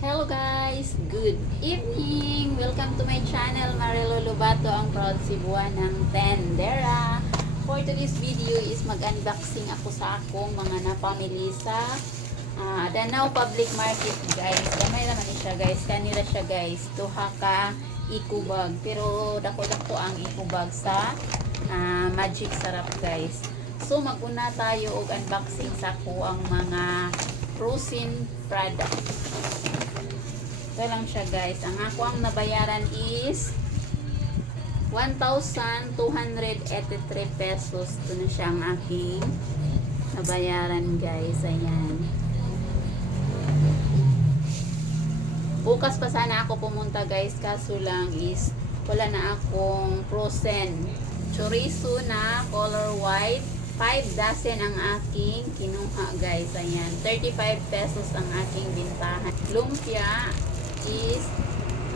Hello guys! Good evening! Welcome to my channel, Marilo Lobato, ang proud Cebuan ng Tendera. For today's video is mag-unboxing ako sa akong mga napamili sa Danao Public Market guys. Gamay naman siya guys. Kanila siya guys. Tuha ka eco-bag. Pero dako-dako ang eco-bag sa Magic Sarap guys. So maguna tayo og unboxing sa ko ang mga frozen products. Ito lang siya guys. Ang ako ang nabayaran is 1,283 pesos. Ito na siya ang aking nabayaran guys. Ayan. Bukas pa sana ako pumunta guys. Kaso lang is wala na akong frozen chorizo na color white. 5 dozen ang aking kinuha guys. Ayan. 35 pesos ang aking bintahan. Lumpia is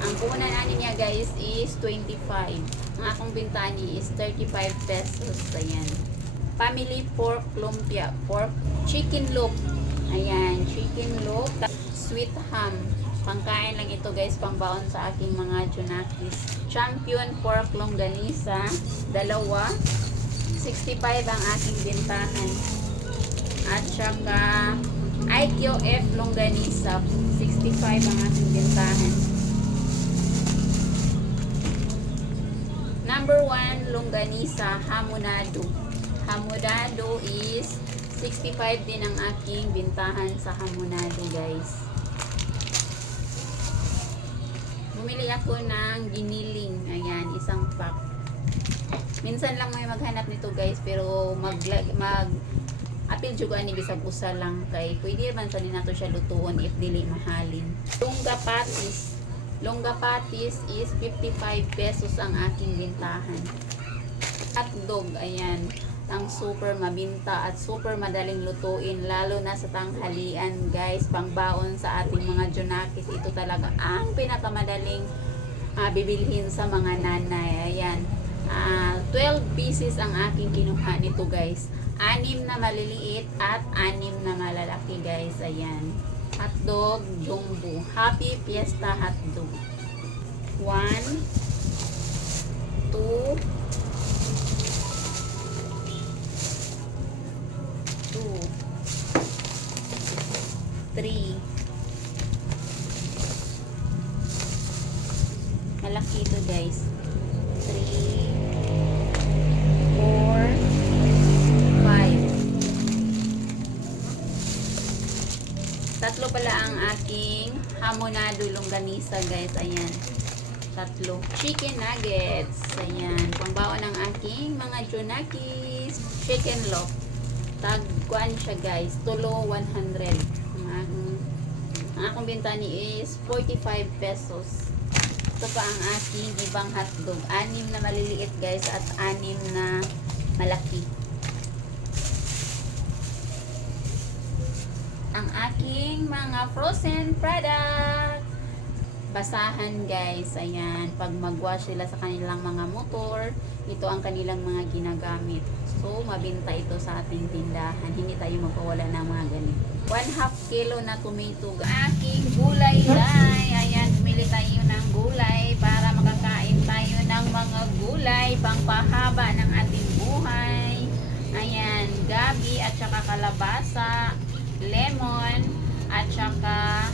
ang puhunan natin niya guys is 25. Ang akong bintani is 35 pesos. Ayan. Family pork lumpia. Pork chicken loop. Ayan. Chicken loop. Sweet ham. Pangkain lang ito guys. Pangbaon sa aking mga junakis. Champion pork longganisa. Dalawa. 65 ang aking bintahan. At saka IQF longganisa. 65 ang aking bintahan. Number 1 longganisa hamonado. Hamonado is 65 din ang aking bintahan sa hamonado guys. Bumili ako ng giniling. Ayan, isang pack. Minsan lang may maghanap nito guys, pero apil juga ni bisag usa lang kay pwede man sa nato siya lutuon if dili mahalin. Longga patis. Longga patis is 55 pesos ang aking bintahan. Hotdog, ayan, ang super mabinta at super madaling lutuin lalo na sa tanghalian guys, pangbaon sa ating mga junakis. Ito talaga ang pinakamadaling bibilhin sa mga nanay. Ayan. 12 pieces ang aking kinuha nito guys. 6 na maliliit at 6 na malalaki guys. Ayan. Hotdog jumbo. Happy Fiesta hotdog. 1 2 3. Malaki ito guys. 3 4 5. Tatlo pala ang aking hamonado longganisa guys. Ayan. Tatlo. Chicken nuggets. Ayan. Pangbaon ng aking mga junakis. Chicken loaf. Tagkuan siya guys. Tulo 100. Ang akong bintani is 45 pesos. Ito pa ang aking ibang hotdog. 6 na maliliit guys at 6 na malaki. Ang aking mga frozen product. Basahan guys. Ayan. Pag mag-wash sila sa kanilang mga motor, ito ang kanilang mga ginagamit. So, mabinta ito sa ating tindahan. Hindi tayo magpawala ng mga ganito. 1/2 kilo na tomato. Aking gulay guys. Ayan. Bumili tayo ng gulay para makakain tayo ng mga gulay pangpahaba ng ating buhay. Ayan. Gabi at saka kalabasa. Lemon at saka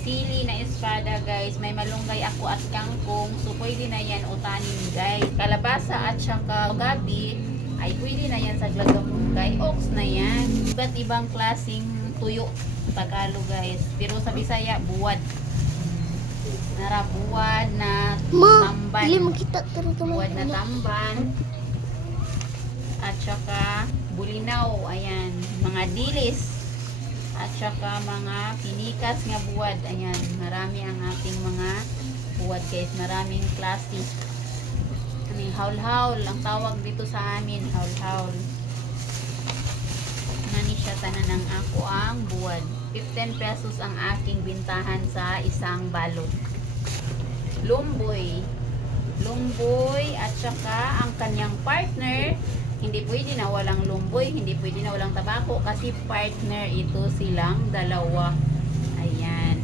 sili na espada guys. May malunggay ako at kangkong. So pwede na yan utanin guys. Kalabasa at saka gabi ay pwede na yan sa glagamunggay. Ox na yan. Iba't ibang klaseng tuyo Tagalog guys. Pero sa Bisaya buwad. Narabuwad na tamban. Buwad na tamban. At saka bulinaw. Ayan. Mga dilis. At saka mga pinikas nga buwad. Ayan, marami ang ating mga buwad guys. Maraming klase. Haul-haul. Ang tawag dito sa amin, haul-haul. Nani siya tanan ng ako ang buwad. 15 pesos ang aking bintahan sa isang balot. Lumboy. Lumboy at saka ang kanyang partner. Hindi pwede na walang lumboy, hindi pwede na walang tabako kasi partner ito silang dalawa. Ayan.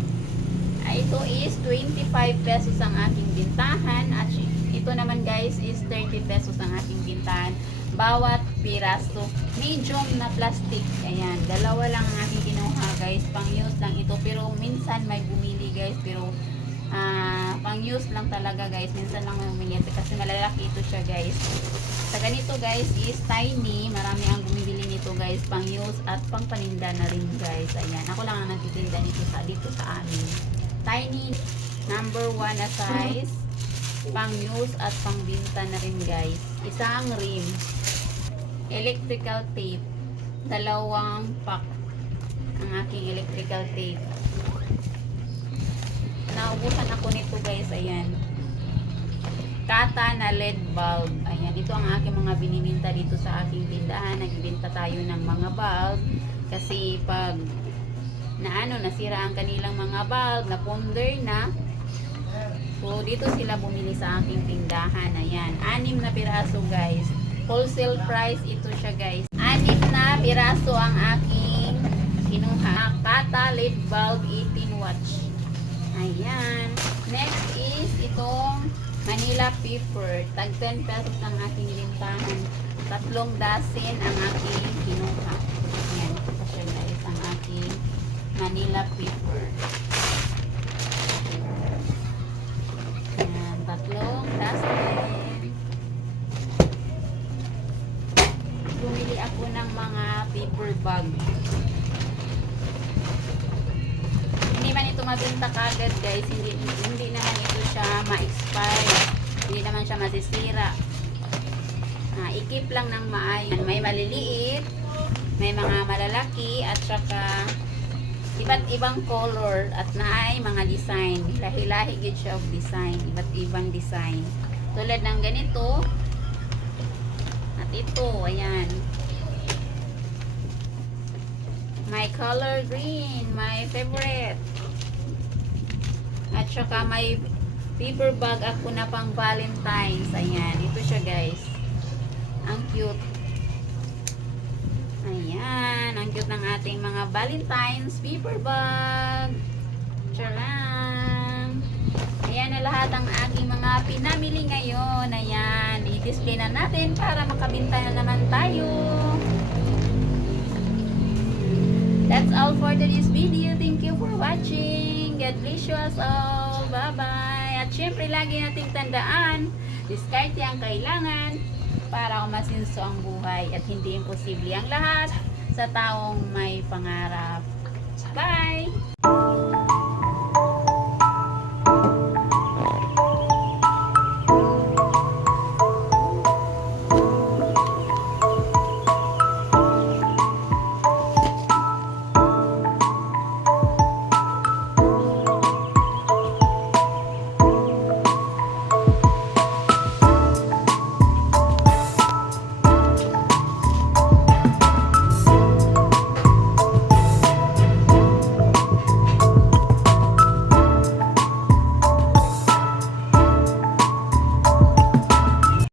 ito is 25 pesos ang aking bintahan at ito naman guys is 30 pesos ang aking bintahan bawat piraso. Medium na plastic. Ayan, dalawa lang ang aking kinuha guys. Pang use lang ito pero minsan may bumili guys pero pang use lang talaga guys. Minsan lang may bumili kasi malalaki ito siya guys. Sa ganito guys is tiny. Marami ang bumibili nito guys. Pang use at pang paninda na rin guys. Ayan, ako lang ang nagtitinda nito dito sa amin. Tiny number 1 na size. Pang use at pang binta na rin guys. Isang rim. Electrical tape. 2 pack ang aking electrical tape. Naubusan ako nito guys. Ayan. Kata na LED bulb. Ayan. Ito ang aking mga biniminta dito sa aking tindahan. Nagbinta tayo ng mga bulb. Kasi pag nasira ang kanilang mga bulb, naponder na. So, dito sila bumili sa aking tindahan. Ayan. 6 na piraso guys. Wholesale price ito siya guys. 6 na piraso ang aking kinuha. Kata LED bulb 18 watts. Ayan. Next is itong Manila paper. Tag 10 pesos ang aking bintahan. 3 dozen ang aking kinuha. Ayan. Ito siya guys. Ang aking Manila paper. Ayan. 3 dozen. Bumili ako ng mga paper bag. Hindi man ito mabenta kagad guys. Hindi naman ito siya ma-expire. Hindi naman siya masisira. Ikip lang ng maayos. May maliliit, may mga malalaki, at saka iba't ibang color at naay mga design. Lahi-lahi gid siya of design. Iba't ibang design. Tulad ng ganito. At ito, ayan. My color green, my favorite. At saka may paper bag ako na pang Valentine's. Ayan, ito siya guys. Ang cute. Ayan, ang cute ng ating mga Valentine's paper bag. Charan! Ayan na lahat ang aking mga pinamili ngayon. Ayan, i-display na natin para makabenta na naman tayo. That's all for today's video. Thank you for watching. God bless you us all. Bye-bye. At syempre, lagi nating tandaan, diskarte ang kailangan para umasinso ang buhay at hindi imposible ang lahat sa taong may pangarap. Bye!